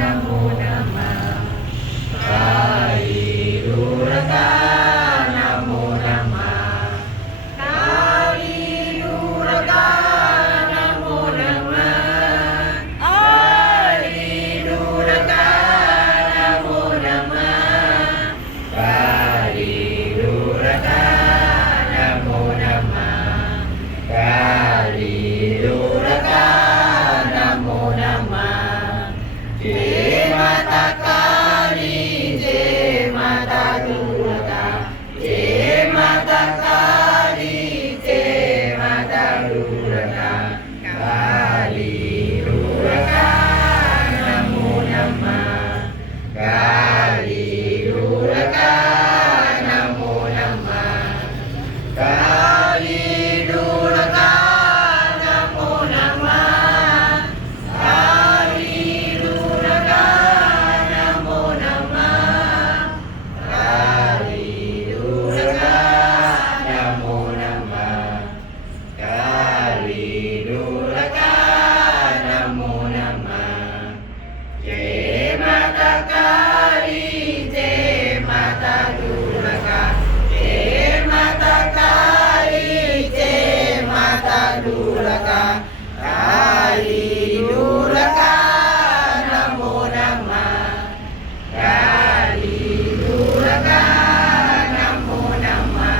नमो नमः काली दुर्गा नमो नमः काली दुर्गा नमो नमः काली दुर्गा नमो नमः काली दुर्गा नमो नमः काली दुर्गा नमो नमः जय माता काली जय माता दुर्गा जय माता काली जय माता दुर्गा काली दुर्गा नमो नमः काली दुर्गा नमो नमः काली दुर्गा नमो नमः काली दुर्गा नमो नमः काली दुर्गा नमो नमः काली दुर्गा नमो नमः जय माता काली जय माता दुर्गा जय माता काली जय माता दुर्गा काली दुर्गा नमो नमः काली दुर्गा नमो नमः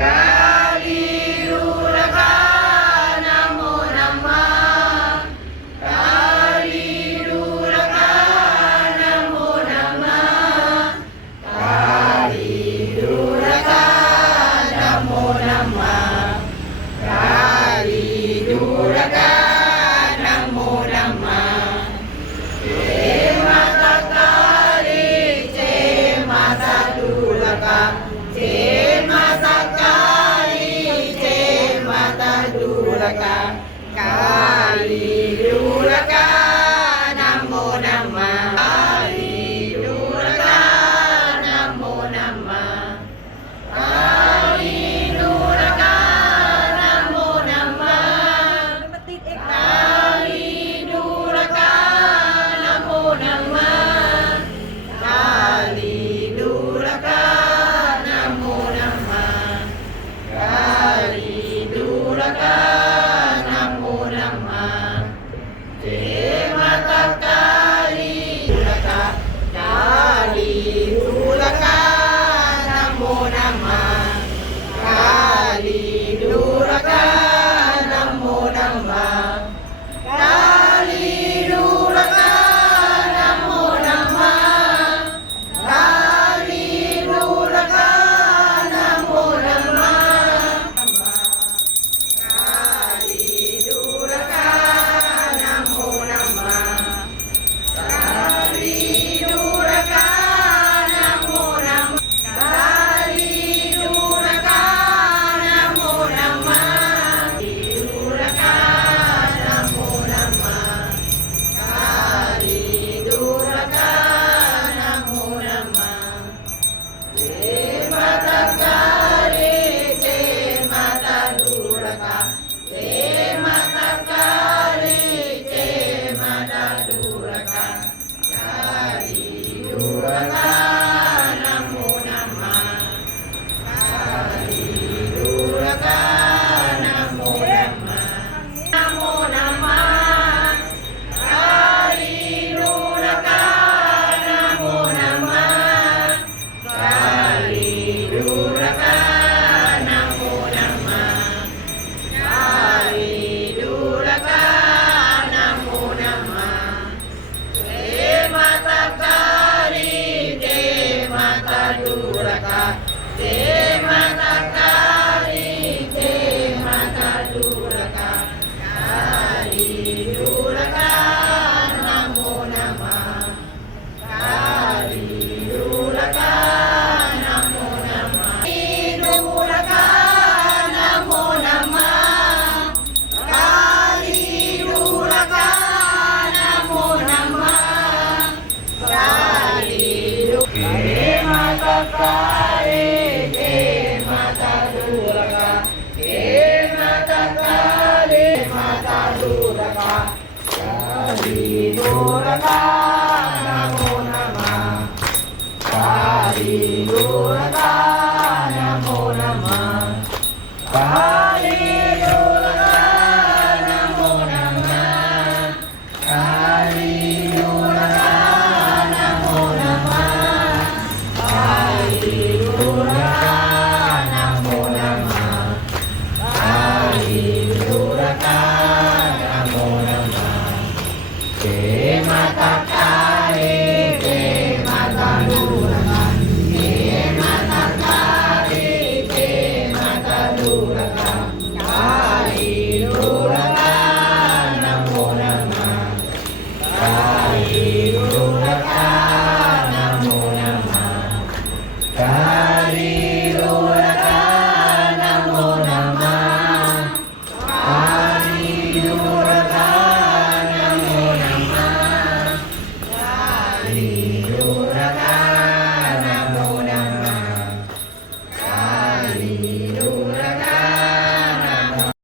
काली दुर्गा नमो नमः काली दुर्गा नमो नमः काली दुर्गा नमो नमः काली दुर्गा नमो नमः जय माता काली जय माता दुर्गा जय माता काली जय माता दुर्गा काली दुर्गा नमो नमः काली दुर्गा नमो नमः काली दुर्गा नमो नमः काली दुर्गा नमो नमः काली दुर्गा नमो नमः काली दुर्गा नमो नमः जय माता काली दुर्गा काली दुर्गा नमो नमः काली दुर्गा नमो नमः काली दुर्गा नमो नमः काली दुर्गा नमो नमः काली दुर्गा नमो नमः काली दुर्गा नमो नमः काली दुर्गा नमो नमः दुर्गा नमो नमः काली दुर्गा नमो नमः जय माता काली जय माता दुर्गा जय माता काली जय माता दुर्गा काली दुर्गा नमो नमः काली दुर्गा नमो नमः नमो नमः काली दुर्गा नमो नमः काली दुर्गा नमो नमः काली दुर्गा नमो नमः जय माता काली जय माता दुर्गा जय माता काली जय माता दुर्गा काली दुर्गा नमो नमः काली दुर्गा नमो नमः दुर्गा नमो नमः काली दुर्गा नमो नमः काली जय माता काली जय माता दुर्गा जय माता काली माता Durga Kali Durga Namo Namah Kali Durga Namo Namah Kali Durga Namo Namah Kali Durga Namo Namah Kali Durga Namo Namah Kali Durga Namo Namah Ke Mata Kali Ke Mata Durga Ke Mata Kali Ke Mata Durga Kali Durga Namo Namah